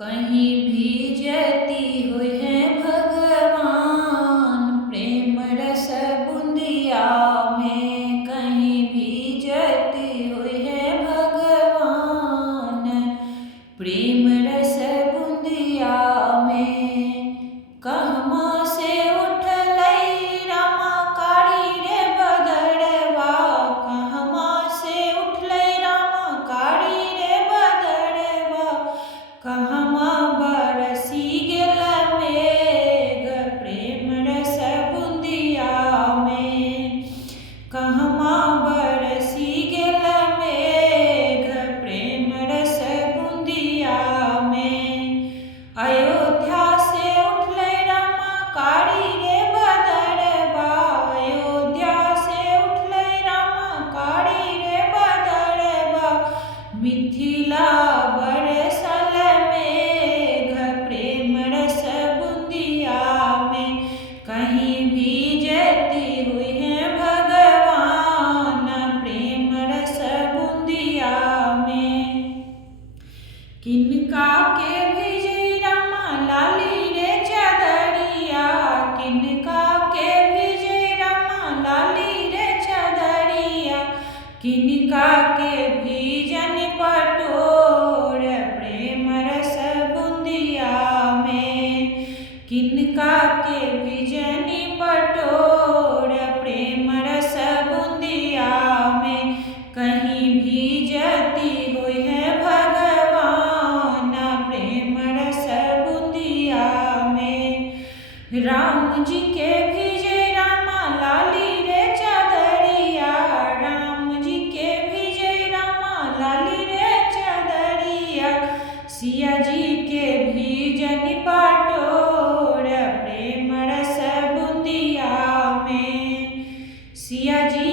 कहीं भी जती हुई है भगवान प्रेम रस बुंदिया में। कहीं भी जती हुई है भगवान प्रेम रस बुंदिया में। कहमा से उठलई रामा कारी रे बदड़वा। कहमा से उठलई रामा कारी रे बदड़वा। कहमा बरसी गेल मेघ प्रेम रस बुंदिया में। कहमा बरसी गेल मेघ प्रेम रस बुंदिया में। अयोध्या से उठलै रामा कारी रे बदड़वा। अयोध्या से उठलै रामा कारी रे बदड़वा। मिथिला बरसल मेघ प्रेम रस बुंदिया में। कहीं भी जती हुई है भगवान प्रेम रस बुंदिया में। किनका के भिजई रामा लाली रे चदरिया। किनका के भिजई रामा लाली रे चदरिया। किनका के भीजन पटोर प्रेम रस बुंदिया में। किनका के भीजन पटोर प्रेम रस बुंदिया में। कहीं भी जती हुई है भगवान प्रेम रस बुंदिया में। राम जी के भिजै रामा लाली रे चदरिया। राम जी के भिजै रामा लाली रे चदरिया। सिया जी के भीजन पटोर प्रेम रस बुंदिया में। सिया जी